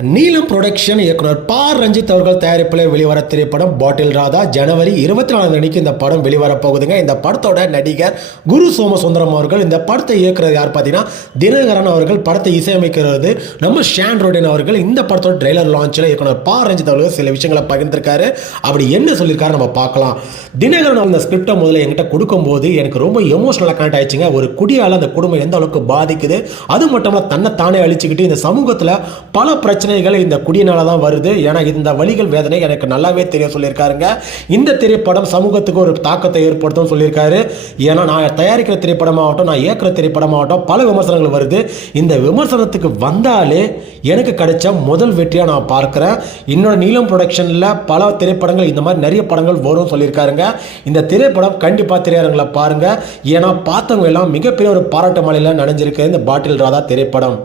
நீலம் புரொடக்ஷன் இயக்குனர் ரஞ்சித் அவர்கள் தயாரிப்பில் வெளிவர திரைப்படம் பாட்டில் ராதா. ஜனவரி 24 அன்னைக்கு இந்த படம் வெளிவர போகுதுங்க. இந்த படத்தோட நடிகர் குரு சோமசுந்தரம் அவர்கள். இந்த படத்தை இயக்குறது யார் பார்த்தீங்கன்னா தினகரன் அவர்கள். படத்தை இசையமைக்கிறது நம்ம ஷான் ரோடன் அவர்கள். இந்த படத்தோட ட்ரெய்லர் லான்ச்சில் இயக்குனர் ரஞ்சித் அவர்கள் சில விஷயங்களை பகிர்ந்திருக்காரு. அப்படி என்ன சொல்லியிருக்காரு நம்ம பார்க்கலாம். தினகரன் அந்த ஸ்கிரிப்டை முதல்ல என்கிட்ட கொடுக்கும்போது எனக்கு ரொம்ப எமோஷனலாக கனெக்ட் ஆயிடுச்சுங்க. ஒரு குடியால் அந்த குடும்பம் எந்த அளவுக்கு பாதிக்குது, அது மட்டும் இல்லை தன்னை தானே அழிச்சுக்கிட்டு இந்த சமூகத்தில் பல பிரச்சனைகள் இந்த குடியினால தான் வருது. ஏன்னா இந்த வலிகள் வேதனை எனக்கு நல்லாவே தெரிய சொல்லியிருக்காருங்க. இந்த திரைப்படம் சமூகத்துக்கு ஒரு தாக்கத்தை ஏற்படுத்தும் சொல்லியிருக்காரு. ஏன்னா நான் தயாரிக்கிற திரைப்படமாகட்டும், நான் இயக்குற திரைப்படமாகட்டும் பல விமர்சனங்கள் வருது. இந்த விமர்சனத்துக்கு வந்தாலே எனக்கு கிடைச்ச முதல் வெற்றியாக நான் பார்க்குறேன். இன்னொரு நீலம் ப்ரொடக்ஷனில் பல திரைப்படங்கள் இந்த மாதிரி நிறைய படங்கள் வரும் சொல்லியிருக்காருங்க. இந்த திரைப்படம் கண்டிப்பாக திரையரங்களை பாருங்கள். ஏன்னா பார்த்தவங்க எல்லாம் மிகப்பெரிய ஒரு பாராட்டு மலையில் நனைஞ்சிருக்கு இந்த பாட்டில் ராதா திரைப்படம்.